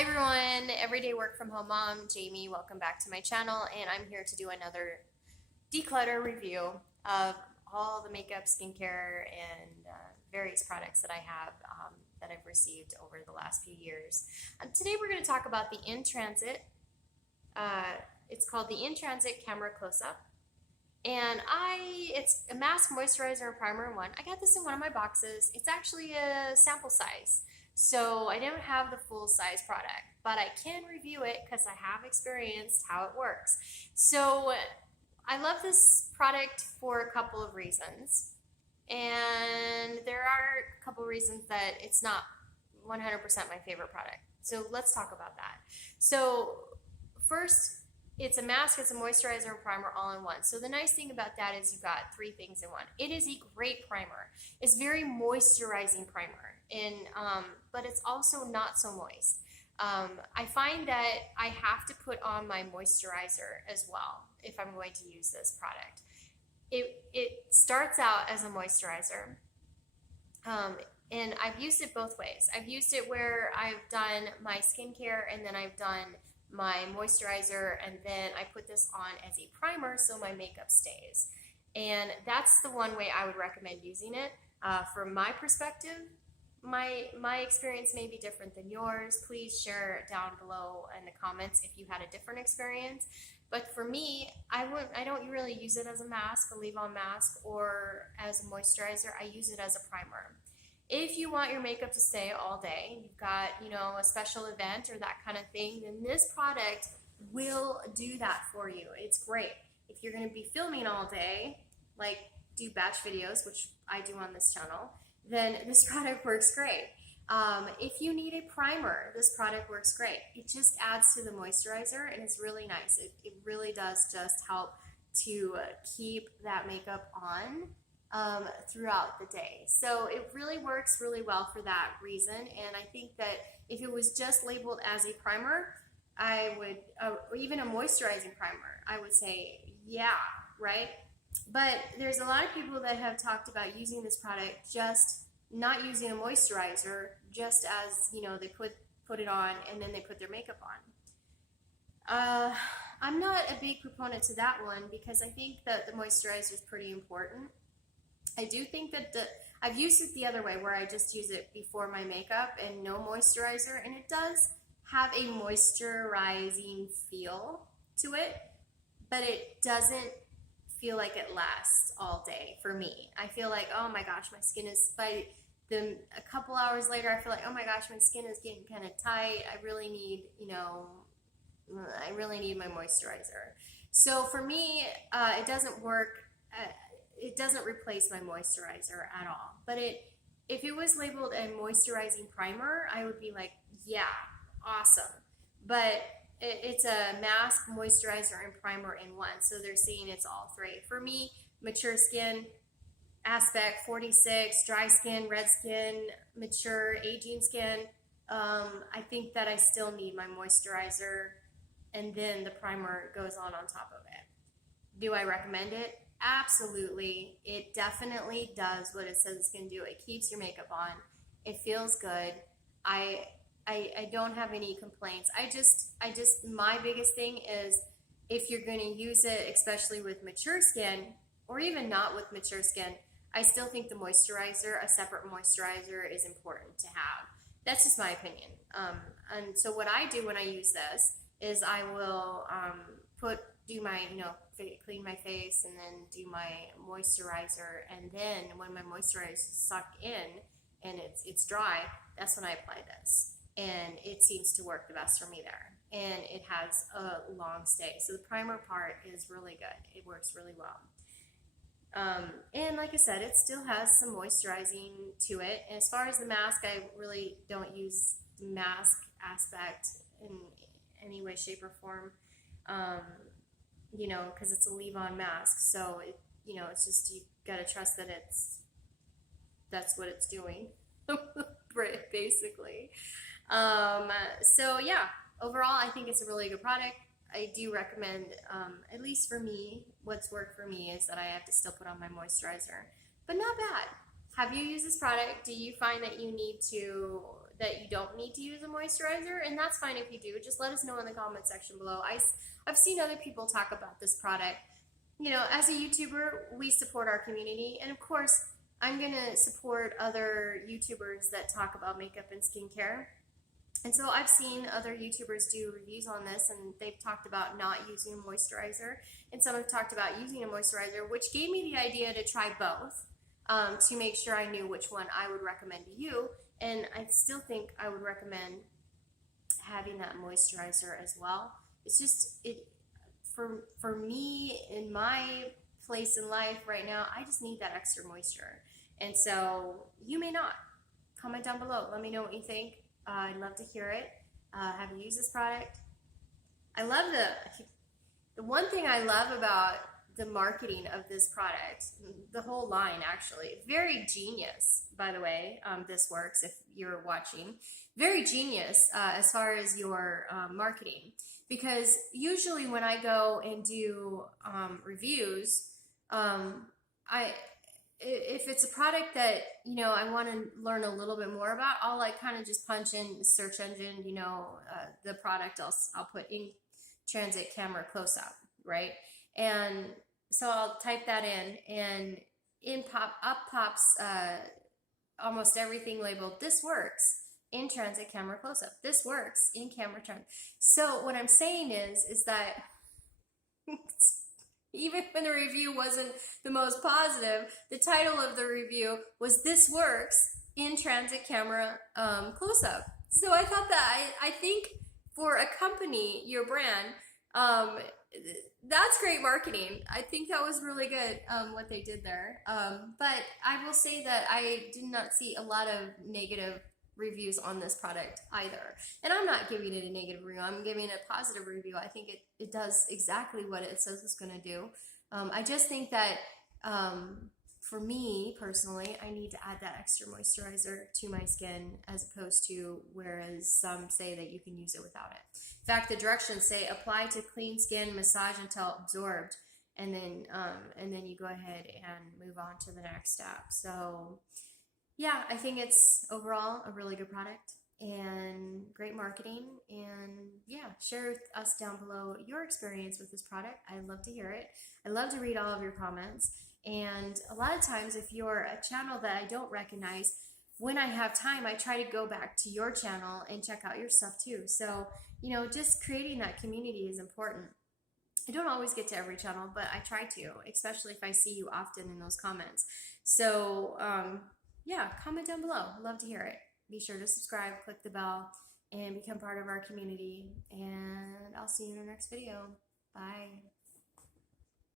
Hi everyone, everyday work from home mom, Jamie. Welcome back to my channel, and I'm here to do another declutter review of all the makeup, skincare, and various products that I have that I've received over the last few years. Today we're going to talk about the In Transit. It's called the In Transit Camera Close-Up, and it's a mask, moisturizer, and primer in one. I got this in one of my boxes. It's actually a sample size. So I don't have the full size product, but I can review it because I have experienced how it works. So I love this product for a couple of reasons. And there are a couple of reasons that it's not 100% my favorite product. So let's talk about that. So first, it's a mask, it's a moisturizer, and primer all in one. So the nice thing about that is you got three things in one. It is a great primer. It's very moisturizing primer, but it's also not so moist. I find that I have to put on my moisturizer as well if I'm going to use this product. It starts out as a moisturizer, and I've used it both ways. I've used it where I've done my skincare and then I've done my moisturizer, and then I put this on as a primer so my makeup stays. And that's the one way I would recommend using it. From my perspective, my experience may be different than yours. Please share down below in the comments if you had a different experience. But for me, I don't really use it as a mask, a leave-on mask, or as a moisturizer. I use it as a primer. If you want your makeup to stay all day, you've got, a special event or that kind of thing, then this product will do that for you. It's great. If you're going to be filming all day, like do batch videos, which I do on this channel, then this product works great. If you need a primer, this product works great. It just adds to the moisturizer, and it's really nice. It really does just help to keep that makeup on throughout the day. So it really works really well for that reason. And I think that if it was just labeled as a primer, I would, or even a moisturizing primer, I would say, yeah, right? But there's a lot of people that have talked about using this product just not using a moisturizer, just as, they put it on and then they put their makeup on. I'm not a big proponent to that one because I think that the moisturizer is pretty important. I do think that I've used it the other way where I just use it before my makeup and no moisturizer, and it does have a moisturizing feel to it, but it doesn't feel like it lasts all day for me. I feel like, oh my gosh, my skin is, by a couple hours later, I feel like, oh my gosh, my skin is getting kind of tight. I really need, I really need my moisturizer. So for me, it doesn't work. It doesn't replace my moisturizer at all. But if it was labeled a moisturizing primer, I would be like, yeah, awesome. But it's a mask, moisturizer, and primer in one. So they're saying it's all three. For me, mature skin, aspect 46, dry skin, red skin, mature, aging skin, I think that I still need my moisturizer, and then the primer goes on top of it. Do I recommend it? Absolutely. It definitely does what it says it's going to do. It keeps your makeup on. It feels good. I don't have any complaints. My biggest thing is if you're going to use it, especially with mature skin, or even not with mature skin, I still think the moisturizer, a separate moisturizer, is important to have. That's just my opinion. And so what I do when I use this is I will do my, clean my face and then do my moisturizer, and then when my moisturizer is sucked in and it's dry, that's when I apply this. And it seems to work the best for me there. And it has a long stay. So the primer part is really good. It works really well. And like I said, it still has some moisturizing to it. And as far as the mask, I really don't use the mask aspect in any way, shape, or form. Because it's a leave-on mask. So, it's just, you gotta trust that that's what it's doing, basically. So yeah, overall, I think it's a really good product. I do recommend, at least for me, what's worked for me is that I have to still put on my moisturizer, but not bad. Have you used this product? Do you find that you need to that you don't need to use a moisturizer, and that's fine if you do. Just let us know in the comment section below. I've seen other people talk about this product. You know, as a YouTuber, we support our community, and of course, I'm gonna support other YouTubers that talk about makeup and skincare. And so I've seen other YouTubers do reviews on this, and they've talked about not using a moisturizer, and some have talked about using a moisturizer, which gave me the idea to try both, to make sure I knew which one I would recommend to you. And I still think I would recommend having that moisturizer as well. It's just, for me, in my place in life right now, I just need that extra moisture. And so you may not. Comment down below. Let me know what you think. I'd love to hear it. Have you used this product? I love the one thing I love about the marketing of this product, the whole line actually, very genius, by the way. This works if you're watching. Very genius as far as your marketing, because usually when I go and do reviews, if it's a product that, you know, I want to learn a little bit more about, I'll like kind of just punch in the search engine, you know, the product I'll put in transit camera close up, right? And so I'll type that in, and up pops almost everything labeled "this works in transit camera close up." This works in camera trend. So what I'm saying is that even when the review wasn't the most positive, the title of the review was "This works in transit camera close-up." So I thought that I think for a company, your brand, that's great marketing. I think that was really good what they did there. But I will say that I did not see a lot of negative reviews on this product either. And I'm not giving it a negative review. I'm giving it a positive review. I think it does exactly what it says it's going to do. I just think that for me personally, I need to add that extra moisturizer to my skin, as opposed to whereas some say that you can use it without it. In fact, the directions say apply to clean skin, massage until absorbed, and then you go ahead and move on to the next step. So yeah, I think it's overall a really good product and great marketing. And yeah, share with us down below your experience with this product. I'd love to hear it. I love to read all of your comments. And a lot of times, if you're a channel that I don't recognize, when I have time, I try to go back to your channel and check out your stuff too. So, you know, just creating that community is important. I don't always get to every channel, but I try to, especially if I see you often in those comments. So, yeah, comment down below. I'd love to hear it. Be sure to subscribe, click the bell, and become part of our community. And I'll see you in the next video. Bye.